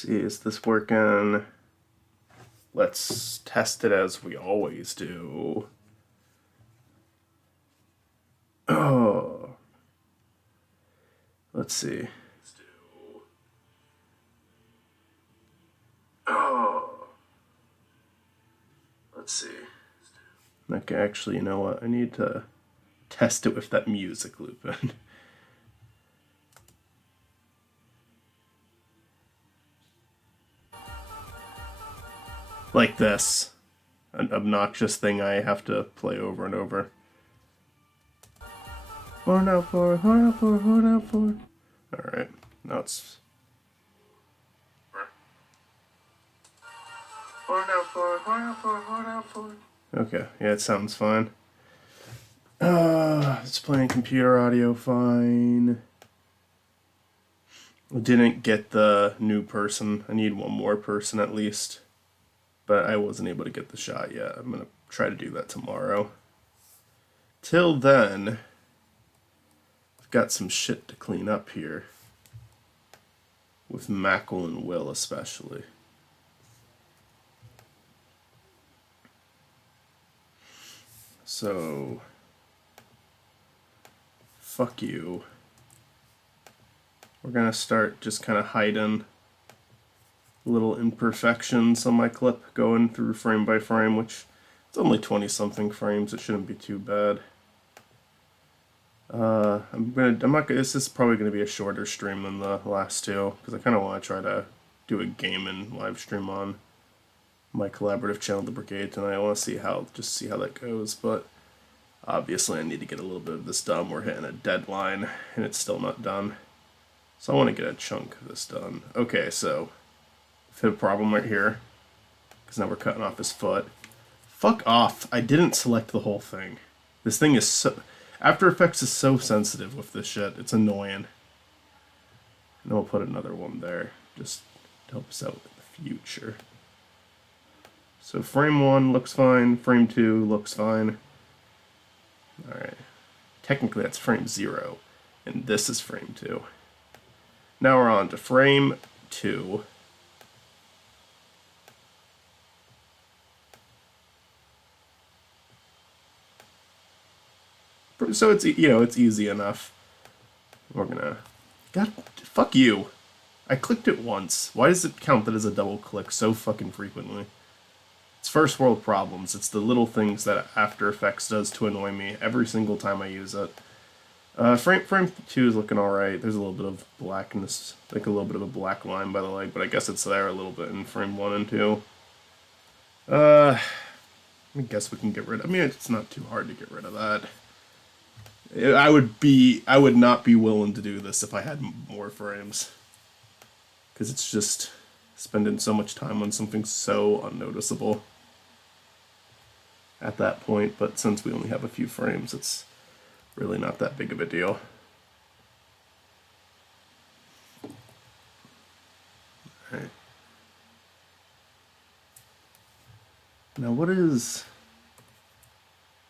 see, is this working? Let's test it as we always do. Oh. Let's see. Oh. Let's see. Okay, actually, you know what? I need to test it with that music loop in. Like this. An obnoxious thing I have to play over and over. 4 now 4, 4 now 4, 4 now 4. Alright, now it's 4 now 4, 4 now 4, 4 now 4. Okay, yeah, it sounds fine. It's playing computer audio fine. I didn't get the new person. I need one more person at least. But I wasn't able to get the shot yet. I'm going to try to do that tomorrow. Till then, I've got some shit to clean up here. With Mackle and Will especially. So, fuck you. We're going to start just kind of hiding little imperfections on my clip going through frame by frame, which it's only 20 something frames. It shouldn't be too bad. This is probably gonna be a shorter stream than the last two because I kind of want to try to do a gaming live stream on my collaborative channel, The Brigade, tonight. I want to see how that goes, but obviously I need to get a little bit of this done. We're hitting a deadline and it's still not done, so I want to get a chunk of this done. Okay, so hit a problem right here because now we're cutting off his foot. Fuck off. I didn't select the whole thing. This thing is so... After Effects is so sensitive with this shit. It's annoying. And we'll put another one there just to help us out in the future. So frame 1 looks fine. Frame 2 looks fine. Alright. Technically that's frame 0. And this is frame 2. Now we're on to frame 2. So it's, you know, it's easy enough. We're gonna... God, fuck you. I clicked it once. Why does it count that as a double click so fucking frequently? It's first world problems. It's the little things that After Effects does to annoy me every single time I use it. Frame 2 is looking alright. There's a little bit of blackness, like a little bit of a black line by the leg, but I guess it's there a little bit in frame 1 and 2. I guess we can get rid of... I mean, it's not too hard to get rid of that. I would not be willing to do this if I had more frames. Because it's just spending so much time on something so unnoticeable at that point, but since we only have a few frames, it's really not that big of a deal. Alright. Now what is...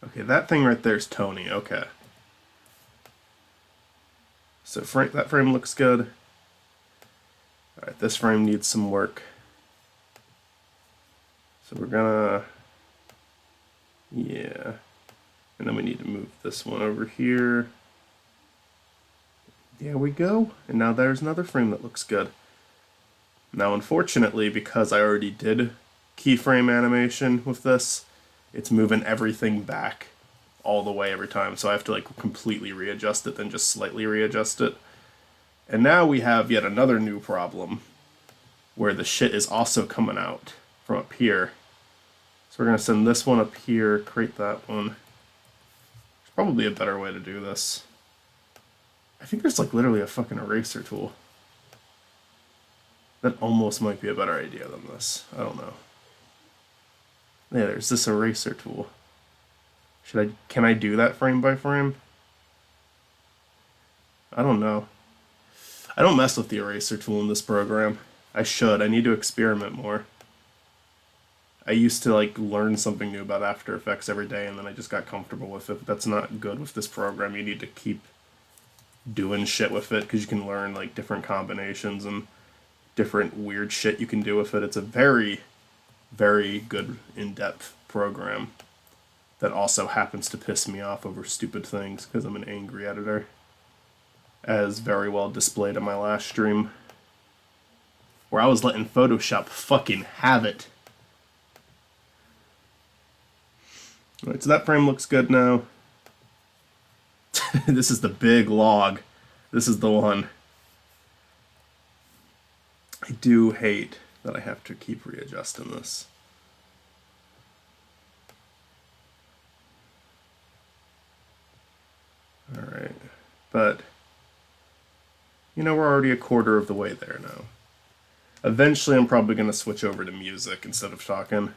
Okay, that thing right there is Tony, okay. So that frame looks good. Alright, this frame needs some work. So we're gonna... Yeah. And then we need to move this one over here. There we go. And now there's another frame that looks good. Now unfortunately, because I already did keyframe animation with this, it's moving everything back all the way every time, so I have to like completely readjust it, then just slightly readjust it. And now we have yet another new problem where the shit is also coming out from up here. So we're gonna send this one up here, create that one. There's probably a better way to do this. I think there's like literally a fucking eraser tool. That almost might be a better idea than this. I don't know. Yeah, there's this eraser tool. Can I do that frame by frame? I don't know. I don't mess with the eraser tool in this program. I should. I need to experiment more. I used to like learn something new about After Effects every day and then I just got comfortable with it. That's not good with this program. You need to keep doing shit with it because you can learn like different combinations and different weird shit you can do with it. It's a very, very good in-depth program that also happens to piss me off over stupid things because I'm an angry editor, as very well displayed in my last stream, where I was letting Photoshop fucking have it. Alright, so that frame looks good now. This is the big log. This is the one. I do hate that I have to keep readjusting this. Alright, but, you know, we're already a quarter of the way there now. Eventually I'm probably going to switch over to music instead of talking.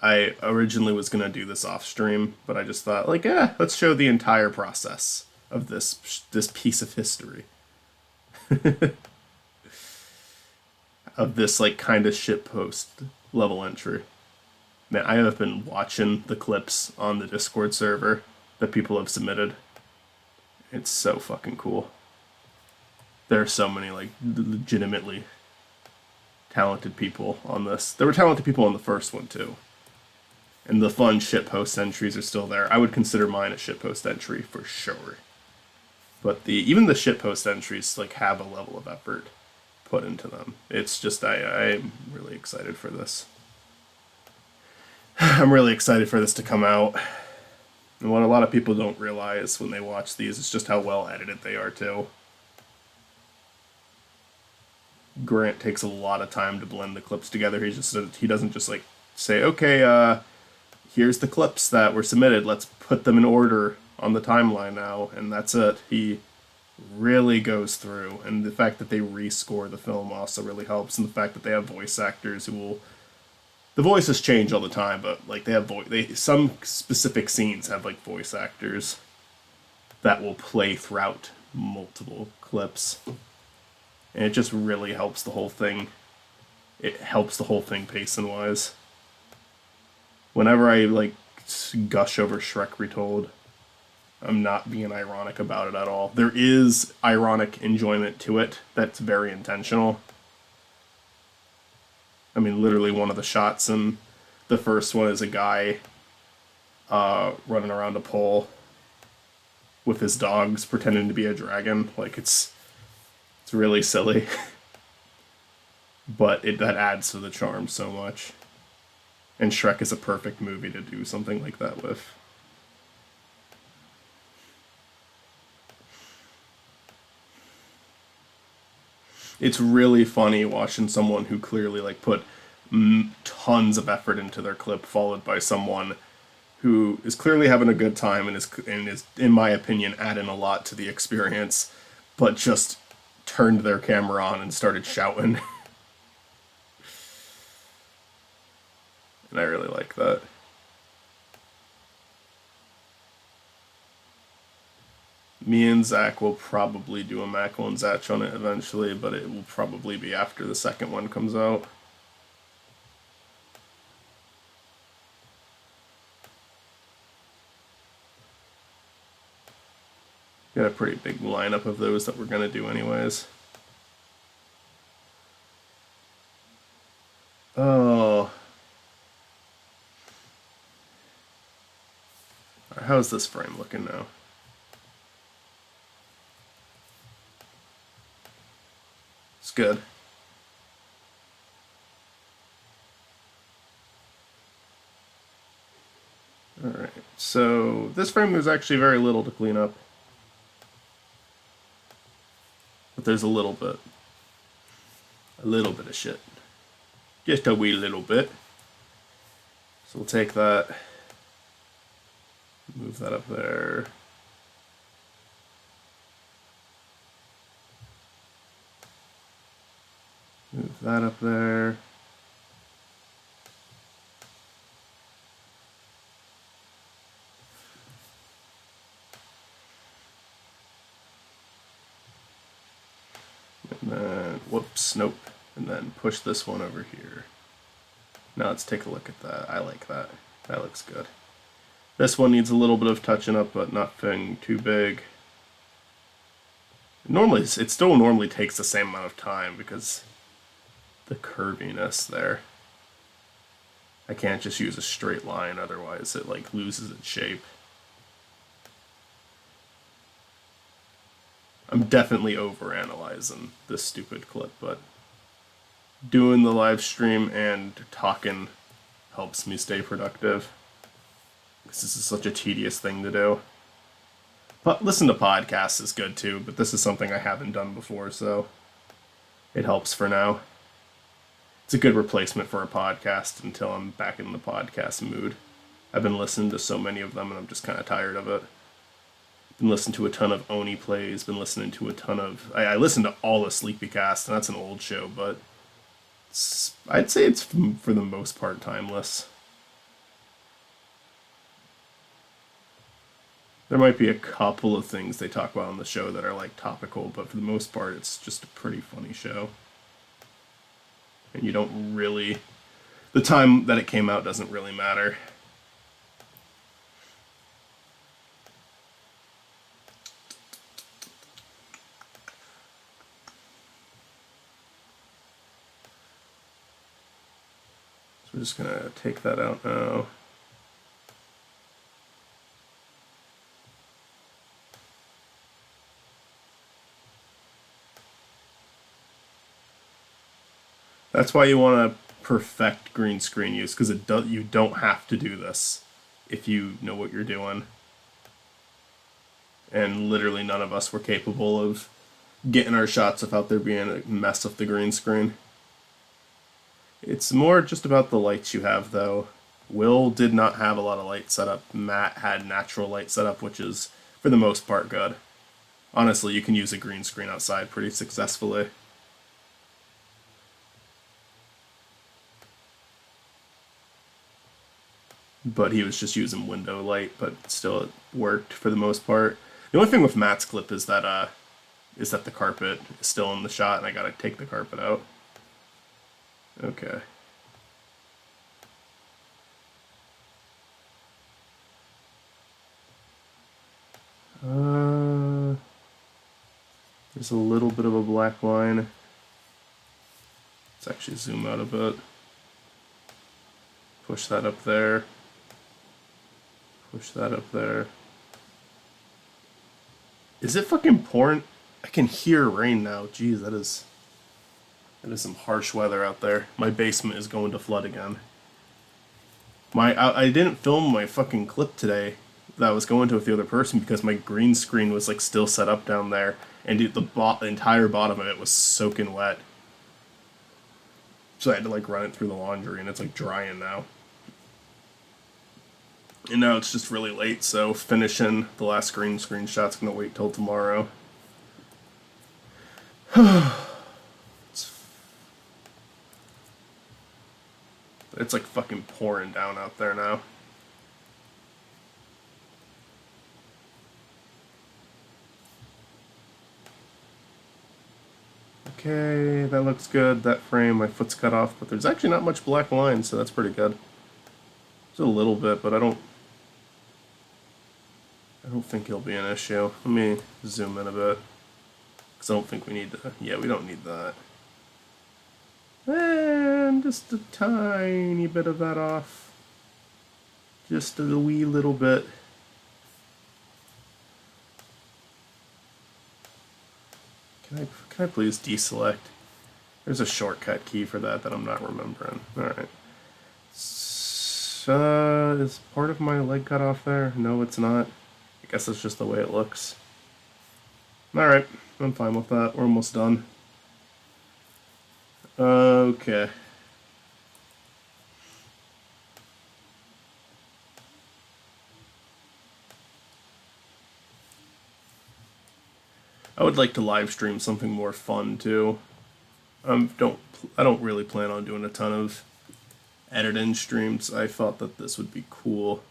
I originally was going to do this off stream, but I just thought, like, let's show the entire process of this piece of history. Of this, like, kind of shitpost level entry. Man, I have been watching the clips on the Discord server that people have submitted. It's so fucking cool. There are so many, like, legitimately talented people on this. There were talented people on the first one, too. And the fun shitpost entries are still there. I would consider mine a shitpost entry for sure. But even the shitpost entries, like, have a level of effort put into them. It's just, I'm really excited for this. I'm really excited for this to come out. And what a lot of people don't realize when they watch these is just how well edited they are, too. Grant takes a lot of time to blend the clips together. He doesn't just, like, say, okay, here's the clips that were submitted, let's put them in order on the timeline now, and that's it. He really goes through, and the fact that they rescore the film also really helps, and the fact that they have voice actors who will... The voices change all the time, but, like, they have some specific scenes have, like, voice actors that will play throughout multiple clips. And it just really helps the whole thing. It helps the whole thing pacing-wise. Whenever I, like, gush over Shrek Retold, I'm not being ironic about it at all. There is ironic enjoyment to it that's very intentional. I mean, literally one of the shots in the first one is a guy running around a pole with his dogs pretending to be a dragon. Like, it's really silly. But that adds to the charm so much. And Shrek is a perfect movie to do something like that with. It's really funny watching someone who clearly, like, put tons of effort into their clip, followed by someone who is clearly having a good time and is, in my opinion, adding a lot to the experience, but just turned their camera on and started shouting. And I really like that. Me and Zach will probably do a Mackle and Zatch on it eventually, but it will probably be after the second one comes out. Got a pretty big lineup of those that we're going to do anyways. Oh. How's this frame looking now? It's good. Alright, so this frame there's actually very little to clean up. But there's a little bit. A little bit of shit. Just a wee little bit. So we'll take that. Move that up there. Move that up there. And then, whoops, nope. And then push this one over here. Now let's take a look at that. I like that. That looks good. This one needs a little bit of touching up, but nothing too big. Normally, it still normally takes the same amount of time because the curviness there. I can't just use a straight line, otherwise it like loses its shape. I'm definitely overanalyzing this stupid clip, but doing the live stream and talking helps me stay productive. Because this is such a tedious thing to do. But listen to podcasts is good too, but this is something I haven't done before, so it helps for now. It's a good replacement for a podcast until I'm back in the podcast mood. I've been listening to so many of them and I'm just kind of tired of it. Been listening to a ton of Oni plays, been listening to a ton of... I listened to all of Sleepycast, and that's an old show, but I'd say it's for the most part timeless. There might be a couple of things they talk about on the show that are like topical, but for the most part it's just a pretty funny show. And you don't really... the time that it came out doesn't really matter. So we're just gonna take that out now. That's why you want to perfect green screen use, because you don't have to do this if you know what you're doing. And literally none of us were capable of getting our shots without there being a mess with the green screen. It's more just about the lights you have, though. Will did not have a lot of light setup. Matt had natural light setup, which is, for the most part, good. Honestly, you can use a green screen outside pretty successfully. But he was just using window light, but still it worked for the most part. The only thing with Matt's clip is that the carpet is still in the shot, and I gotta take the carpet out. Okay. There's a little bit of a black line. Let's actually zoom out a bit. Push that up there. Push that up there. Is it fucking pouring? I can hear rain now. Jeez, that is some harsh weather out there. My basement is going to flood again. I didn't film my fucking clip today that I was going to with the other person because my green screen was like still set up down there, and the entire bottom of it was soaking wet. So I had to like run it through the laundry, and it's like drying now. And now it's just really late, so finishing the last green screen shot's gonna wait till tomorrow. It's like fucking pouring down out there now. Okay, that looks good. That frame, my foot's cut off, but there's actually not much black line, so that's pretty good. Just a little bit, but I don't think it'll be an issue. Let me zoom in a bit, because I don't think we need to... yeah, we don't need that. And just a tiny bit of that off. Just a wee little bit. Can I please deselect? There's a shortcut key for that I'm not remembering. Alright. Is part of my leg cut off there? No, it's not. I guess that's just the way it looks. Alright, I'm fine with that. We're almost done. Okay. I would like to live stream something more fun too. I don't really plan on doing a ton of editing streams. I thought that this would be cool,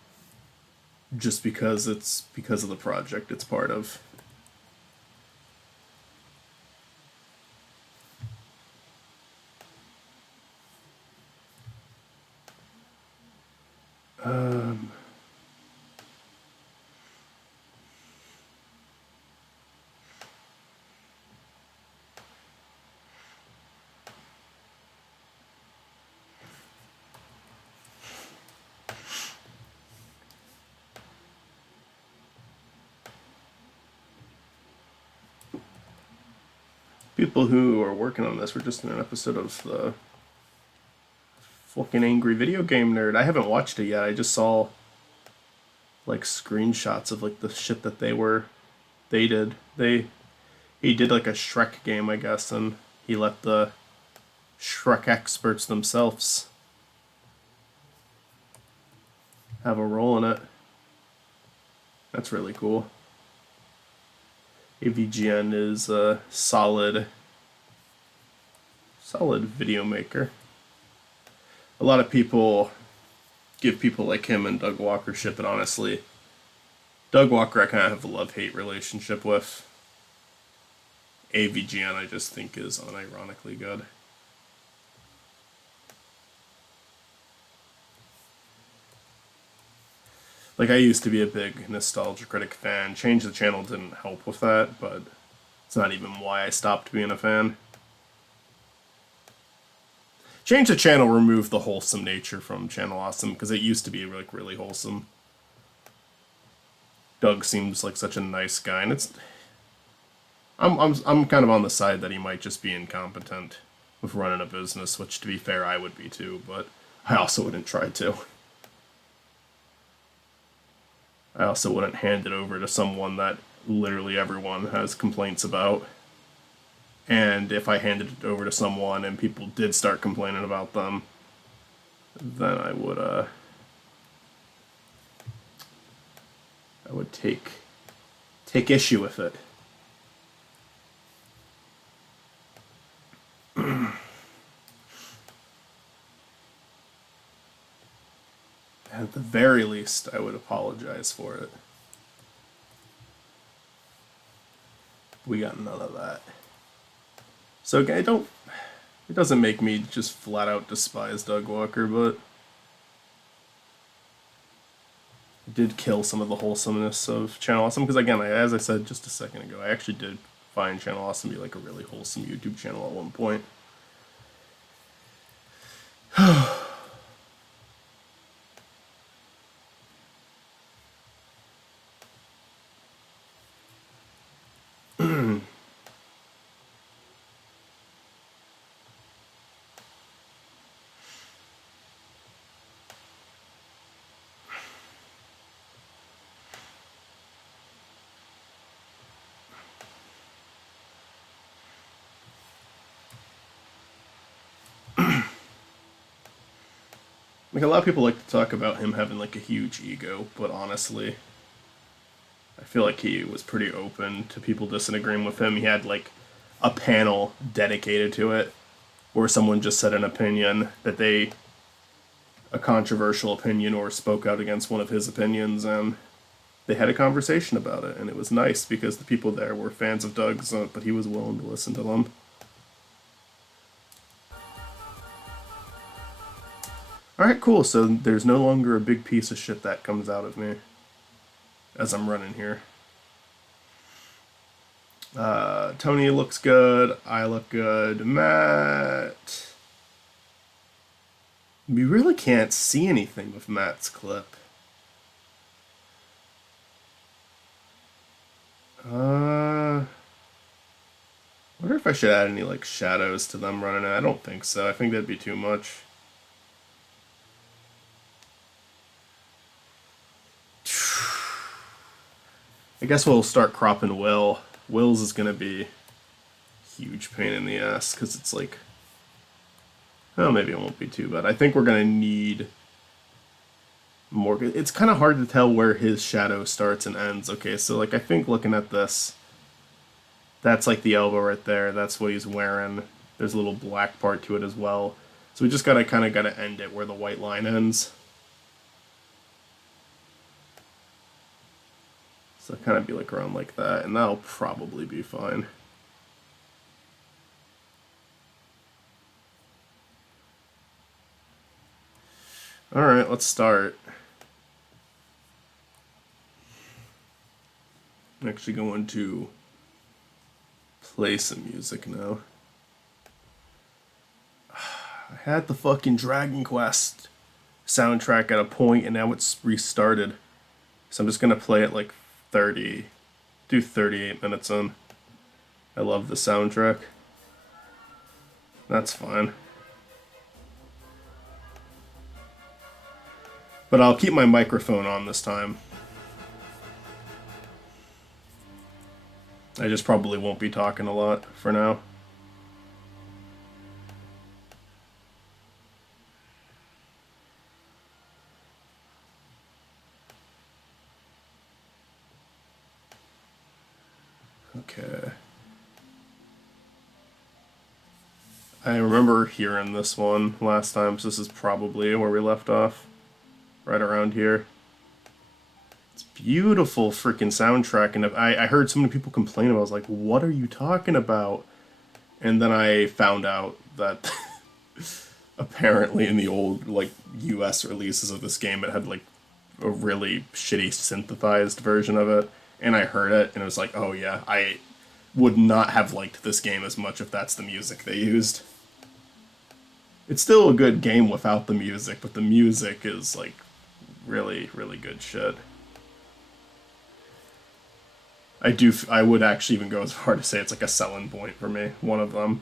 just because of the project it's part of. People who are working on this were just in an episode of the fucking Angry Video Game Nerd. I haven't watched it yet. I just saw like screenshots of like the shit that they did. He did like a Shrek game, I guess, and he let the Shrek experts themselves have a role in it. That's really cool. AVGN is a solid video maker. A lot of people give people like him and Doug Walker shit, but honestly, Doug Walker I kind of have a love-hate relationship with. AVGN I just think is unironically good. Like, I used to be a big Nostalgia Critic fan. Change the Channel didn't help with that, but it's not even why I stopped being a fan. Change the Channel removed the wholesome nature from Channel Awesome, because it used to be like really wholesome. Doug seems like such a nice guy, and I'm kind of on the side that he might just be incompetent with running a business, which to be fair I would be too, but I also wouldn't try to. I also wouldn't hand it over to someone that literally everyone has complaints about. And if I handed it over to someone and people did start complaining about them, then I would take issue with it. At the very least, I would apologize for it. We got none of that. So it doesn't make me just flat out despise Doug Walker, but it did kill some of the wholesomeness of Channel Awesome, because again, as I said just a second ago, I actually did find Channel Awesome to be like a really wholesome YouTube channel at one point. Like, a lot of people like to talk about him having like a huge ego, but honestly, I feel like he was pretty open to people disagreeing with him. He had like a panel dedicated to it, where someone just said an opinion a controversial opinion, or spoke out against one of his opinions, and they had a conversation about it, and it was nice because the people there were fans of Doug's, but he was willing to listen to them. Alright, cool, so there's no longer a big piece of shit that comes out of me as I'm running here. Tony looks good, I look good, Matt... We really can't see anything with Matt's clip. I wonder if I should add any like shadows to them running it. I don't think so. I think that'd be too much. I guess we'll start cropping Will. Will's is gonna be a huge pain in the ass because it's like, oh, maybe it won't be too bad. I think we're gonna need more. It's kind of hard to tell where his shadow starts and ends. Okay, so like I think looking at this, that's like the elbow right there. That's what he's wearing. There's a little black part to it as well. So we just gotta end it where the white line ends. So kind of be like around like that, and that'll probably be fine. Alright, let's start. I'm actually going to play some music now. I had the fucking Dragon Quest soundtrack at a point, and now it's restarted. So I'm just gonna play it like 38 minutes in. I love the soundtrack. That's fine. But I'll keep my microphone on this time. I just probably won't be talking a lot for now. Okay. I remember hearing this one last time, so this is probably where we left off. Right around here. It's beautiful freaking soundtrack, and I heard so many people complain about it. I was like, what are you talking about? And then I found out that apparently in the old, like, US releases of this game, it had, like, a really shitty synthesized version of it. And I heard it, and it was like, oh yeah, I would not have liked this game as much if that's the music they used. It's still a good game without the music, but the music is, like, really, really good shit. I would actually even go as far to say it's like a selling point for me. One of them.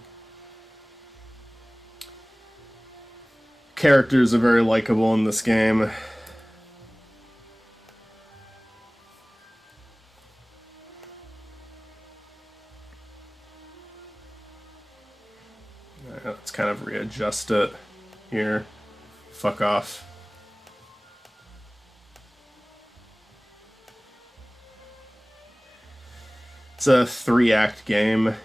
Characters are very likable in this game. Alright, let's kind of readjust it here. Fuck off. It's a 3-act game.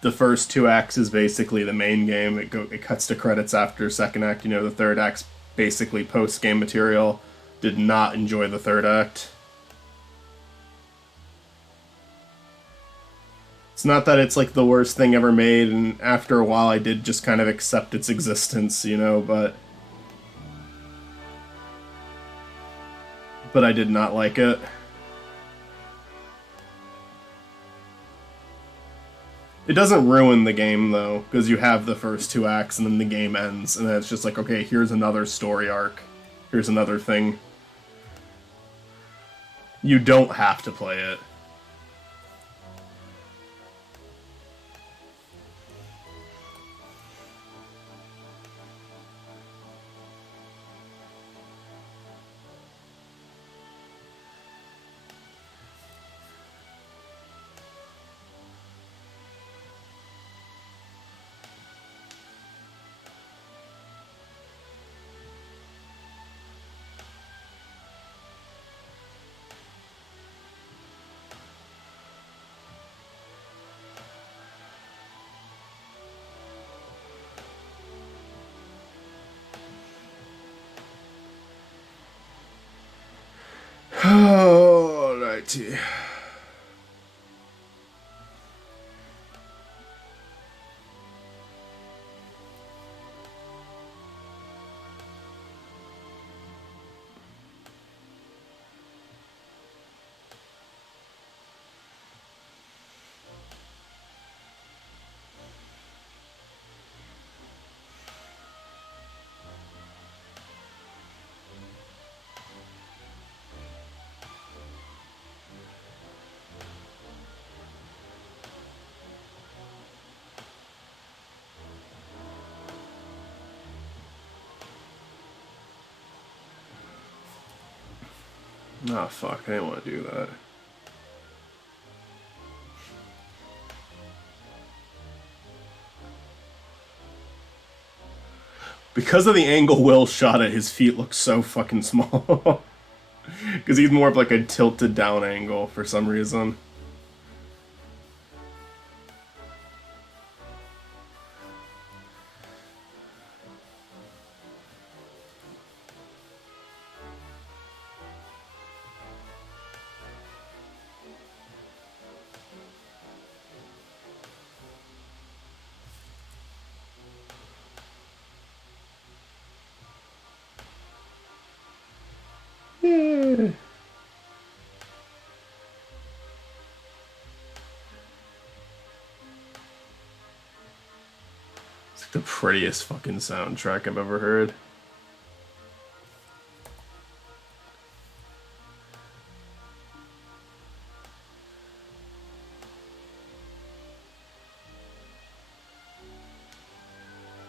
The first 2 acts is basically the main game. It cuts to credits after second act. You know, the third act's basically post-game material. Did not enjoy the third act. It's not that it's like the worst thing ever made, and after a while I did just kind of accept its existence, you know, but I did not like it. It doesn't ruin the game, though, because you have the first 2 acts, and then the game ends, and then it's just like, okay, here's another story arc. Here's another thing. You don't have to play it. Alrighty. Oh fuck, I didn't want to do that. Because of the angle Will shot at, his feet look so fucking small. Because he's more of like a tilted down angle for some reason. Yeah. It's like the prettiest fucking soundtrack I've ever heard.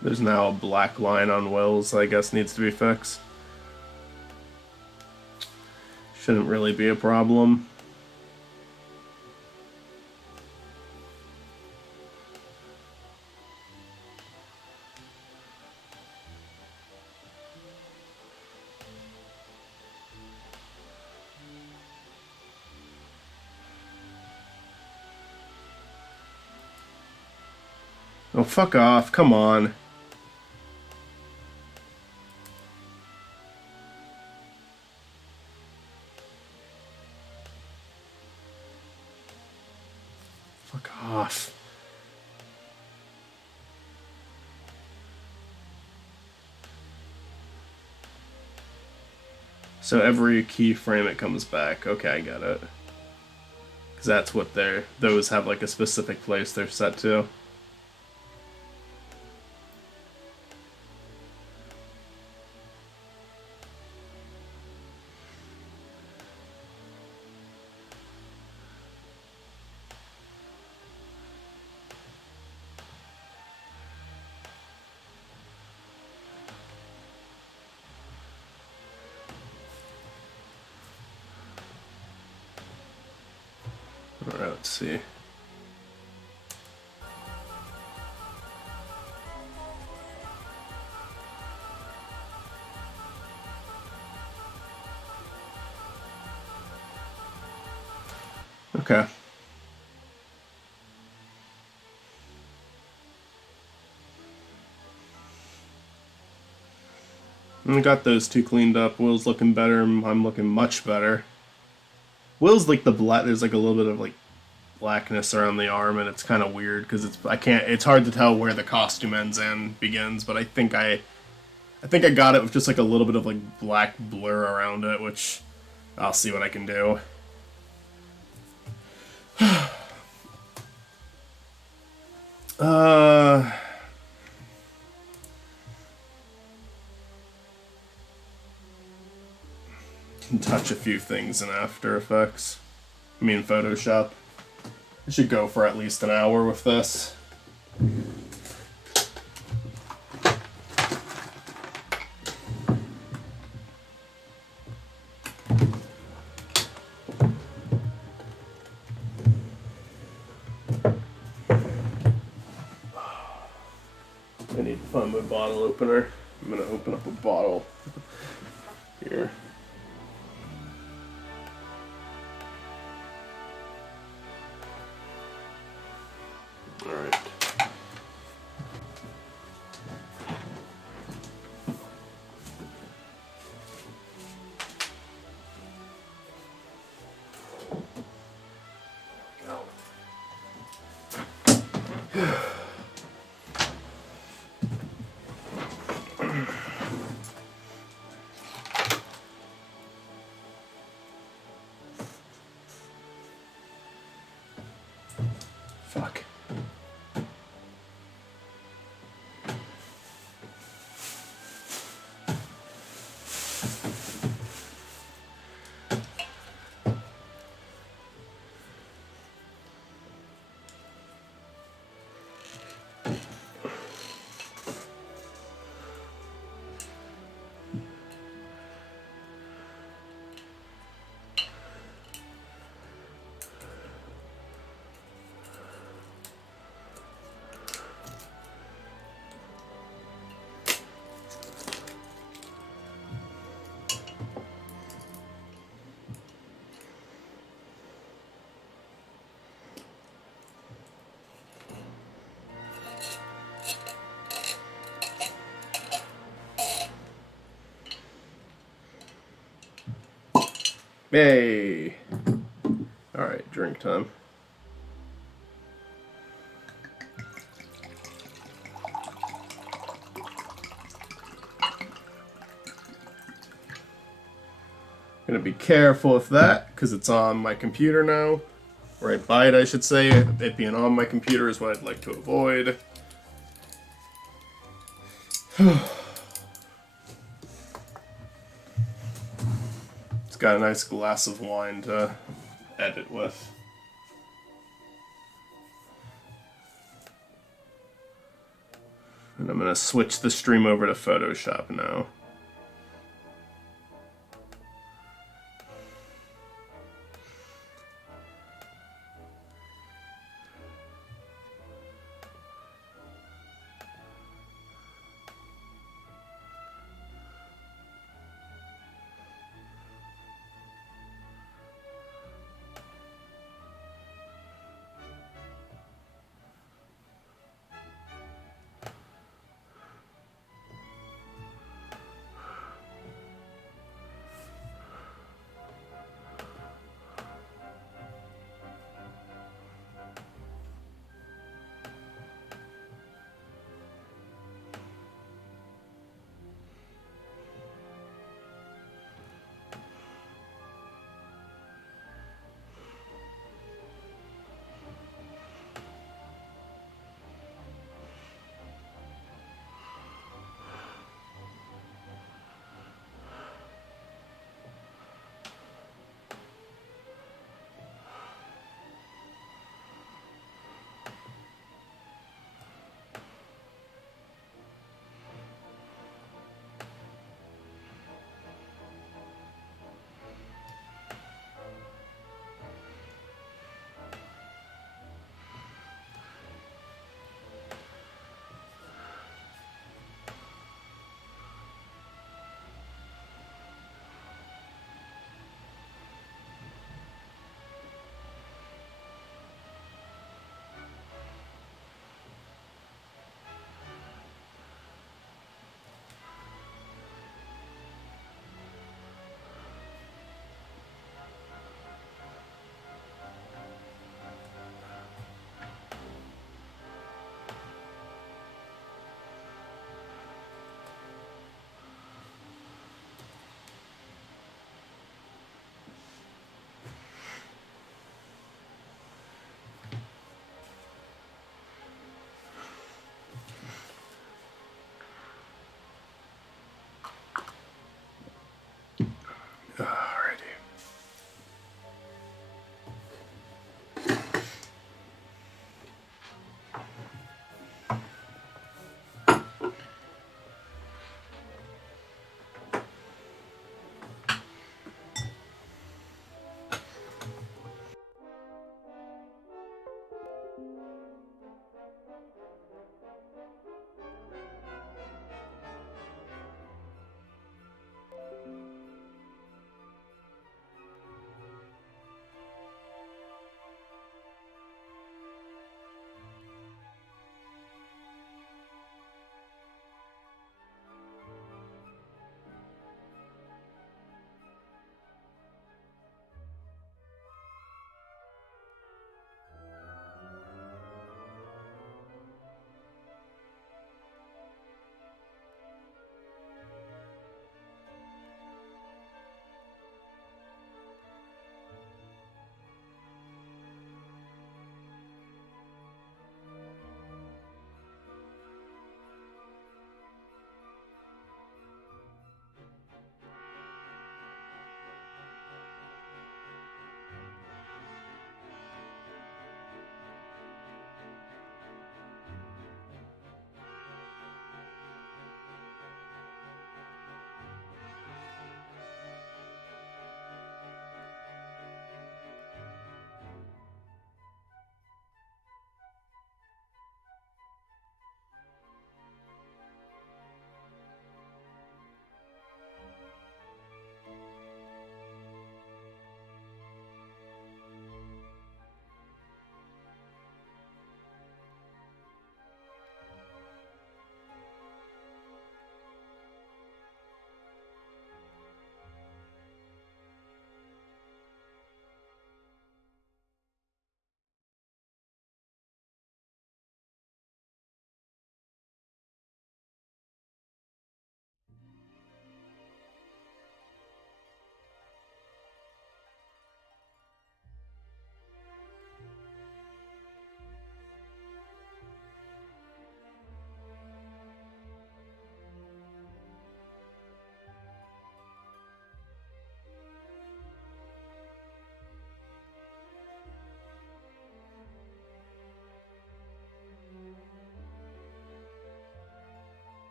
There's now a black line on Will's, I guess needs to be fixed. Shouldn't really be a problem. Oh, fuck off. Come on. Fuck off. So every keyframe it comes back. Okay, I get it. Because that's what those have like a specific place they're set to. Alright, let's see. Okay. I got those two cleaned up. Will's looking better. I'm looking much better. Will's like the black. There's like a little bit of like blackness around the arm, and it's kind of weird because it's hard to tell where the costume ends and begins. But I think I got it with just like a little bit of like black blur around it, which I'll see what I can do. Can touch a few things in After Effects. I mean Photoshop. I should go for at least an hour with this. I need to find my bottle opener. I'm gonna open up a bottle here. Alright. Fuck. Yay! Alright, drink time. Gonna be careful with that, because it's on my computer now. Right by it, I should say. It being on my computer is what I'd like to avoid. It's got a nice glass of wine to edit with. And I'm going to switch the stream over to Photoshop now.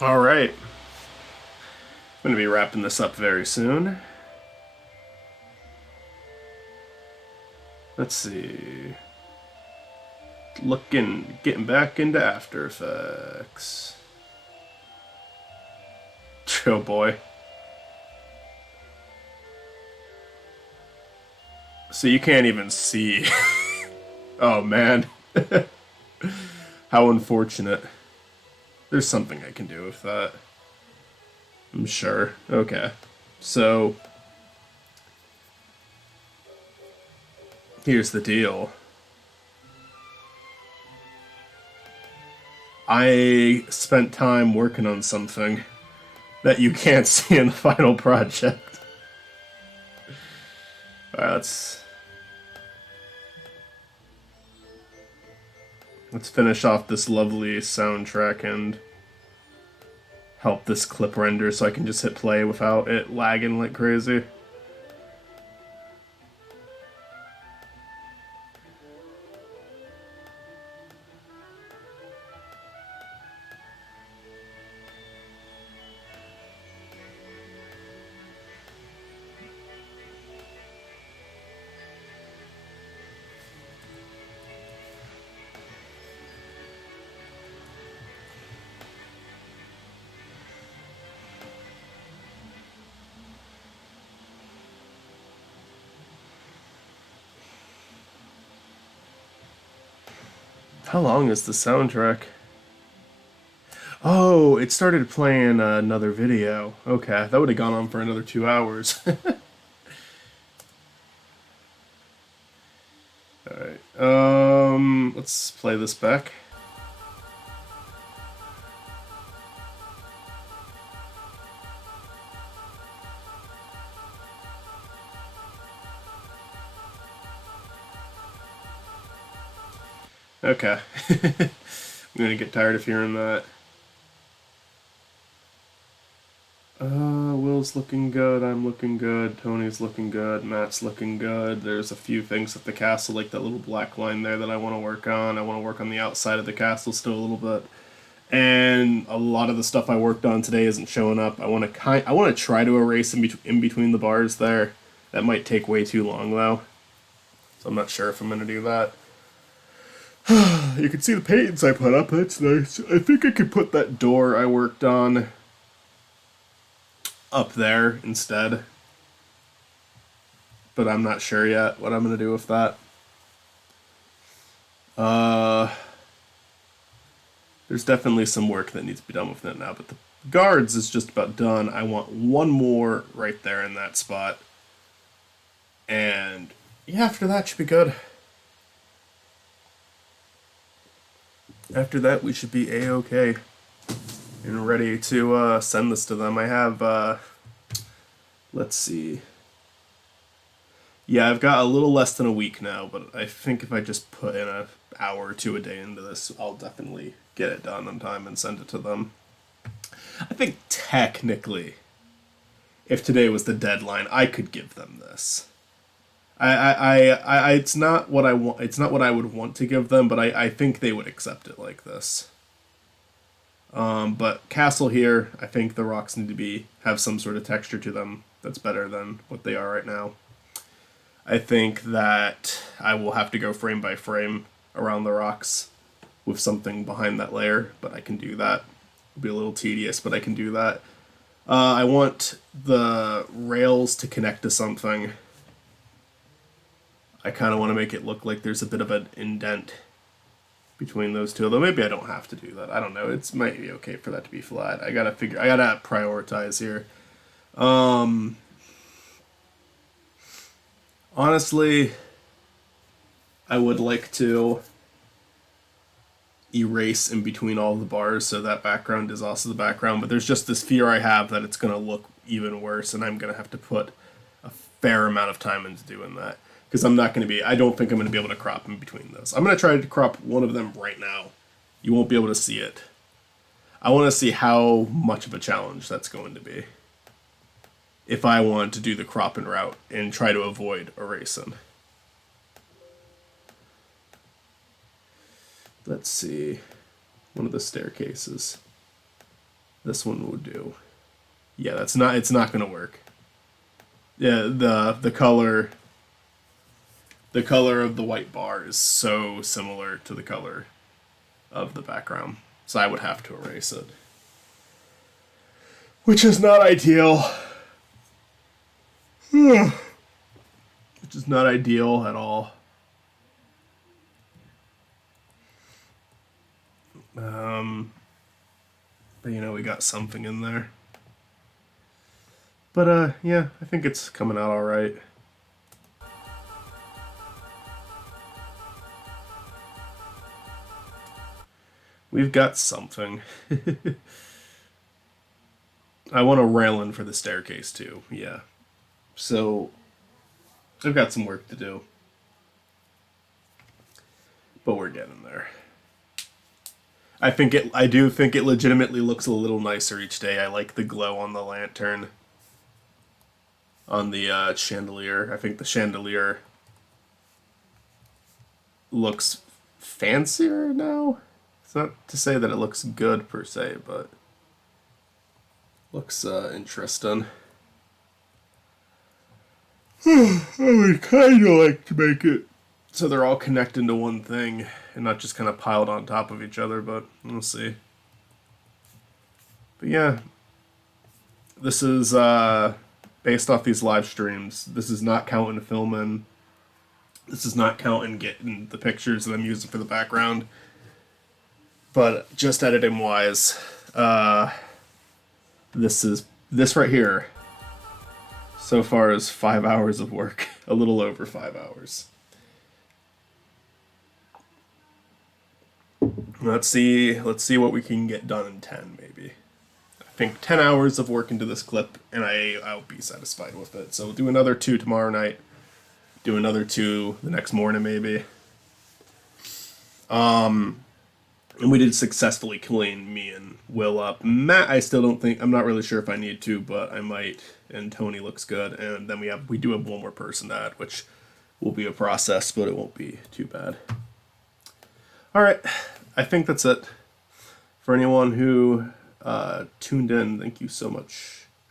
All right. I'm going to be wrapping this up very soon. Let's see. Getting back into After Effects. Oh boy. So you can't even see. Oh man. How unfortunate. There's something I can do with that. I'm sure. Okay. So here's the deal. I spent time working on something that you can't see in the final project. Alright, let's finish off this lovely soundtrack and help this clip render so I can just hit play without it lagging like crazy. How long is the soundtrack? Oh, it started playing another video. Okay, that would have gone on for another 2 hours. Alright, let's play this back. Okay. I'm gonna get tired of hearing that. Will's looking good, I'm looking good, Tony's looking good, Matt's looking good. There's a few things at the castle, like that little black line there that I want to work on. I want to work on the outside of the castle still a little bit. And a lot of the stuff I worked on today isn't showing up. I want to try to erase in between the bars there. That might take way too long though. So I'm not sure if I'm going to do that. You can see the paintings I put up. That's nice. I think I could put that door I worked on up there instead. But I'm not sure yet what I'm going to do with that. There's definitely some work that needs to be done with it now, but the guards is just about done. I want one more right there in that spot. And yeah, after that should be good. After that, we should be A-okay and ready to send this to them. I have, let's see. Yeah, I've got a little less than a week now, but I think if I just put in an hour or two a day into this, I'll definitely get it done on time and send it to them. I think technically, if today was the deadline, I could give them this. It's not what I want. It's not what I would want to give them, but I think they would accept it like this. But castle here, I think the rocks need to have some sort of texture to them that's better than what they are right now. I think that I will have to go frame by frame around the rocks with something behind that layer, but I can do that. It'll be a little tedious, but I can do that. I want the rails to connect to something. I kind of want to make it look like there's a bit of an indent between those two, although maybe I don't have to do that. I don't know. It might be okay for that to be flat. I gotta prioritize here. Honestly, I would like to erase in between all the bars so that background is also the background, but there's just this fear I have that it's going to look even worse, and I'm going to have to put a fair amount of time into doing that. Because I don't think I'm going to be able to crop in between those. I'm going to try to crop one of them right now. You won't be able to see it. I want to see how much of a challenge that's going to be. If I want to do the cropping route and try to avoid erasing. Let's see. One of the staircases. This one will do. Yeah, it's not gonna work. Yeah, the color of the white bar is so similar to the color of the background. So I would have to erase it. Which is not ideal. Which is not ideal at all. But you know, we got something in there. But yeah, I think it's coming out alright. We've got something. I want a railing for the staircase too, yeah. So, I've got some work to do. But we're getting there. I do think it legitimately looks a little nicer each day. I like the glow on the lantern. On the chandelier. I think the chandelier looks fancier now. It's not to say that it looks good per se, but looks interesting. I would kind of like to make it so they're all connected into one thing and not just kind of piled on top of each other, but we'll see. But yeah, this is based off these live streams. This is not counting filming. This is not counting getting the pictures that I'm using for the background. But just editing wise, this right here so far is 5 hours of work, a little over 5 hours. Let's see what we can get done in 10 maybe. I think 10 hours of work into this clip and I'll be satisfied with it. So we'll do another 2 tomorrow night. Do another 2 the next morning maybe. And we did successfully clean me and Will up. Matt, I'm not really sure if I need to, but I might. And Tony looks good. And then we do have one more person to add, which will be a process, but it won't be too bad. All right, I think that's it. For anyone who tuned in, thank you so much.